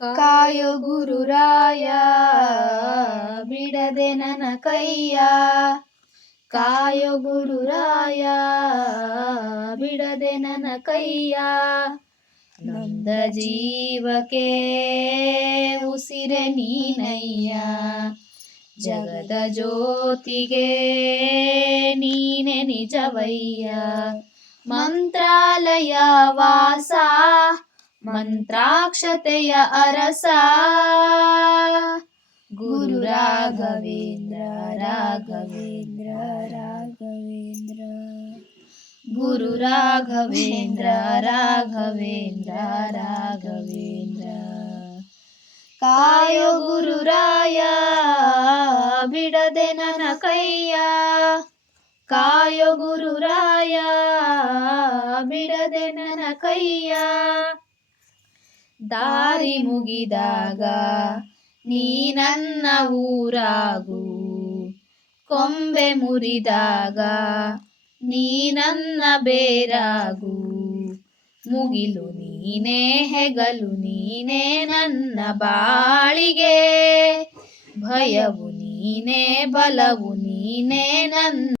ಕಾಯೋ ಗುರುರಾಯ ಬಿಡದೆ ನನ್ನ ಕೈಯ, ಕಾಯೋ ಗುರುರಾಯ ಬಿಡದೆ ನನ್ನ ಕೈಯ. ನೊಂದ ಜೀವಕ್ಕೆ ಉಸಿರೆ ನೀನಯ್ಯ, ಜಗದ ಜ್ಯೋತಿಗೆ ನೀನೆ ನಿಜವಯ್ಯ. ಮಂತ್ರಾಲಯ ವಾಸ ಮಂತ್ರಾಕ್ಷತೆಯ ಅರಸ, ಗುರು ರಾಘವೇಂದ್ರ ರಾಘವೇಂದ್ರ ರಾಘವೇಂದ್ರ, ಗುರು ರಾಘವೇಂದ್ರ ರಾಘವೇಂದ್ರ ರಾಘವೇಂದ್ರ. ಕಾಯೋ ಗುರುರಾಯ ಬಿಡದೆ ನನ್ನ ಕೈಯ, ಕಾಯೋ ಗುರುರಾಯ ಬಿಡದೆ ನನ್ನ ಕೈಯ. ದಾರಿ ಮುಗಿದಾಗ ನೀ ನನ್ನ ಊರಾಗು, ಕೊಂಬೆ ಮುರಿದಾಗ ನೀ ನನ್ನ ಬೇರಾಗು. ಮುಗಿಲು ನೀನೇ ಹೆಗಲು ನೀನೇ ನನ್ನ ಬಾಳಿಗೆ, ಭಯವು ನೀನೇ ಬಲವು ನೀನೇ ನನ್ನ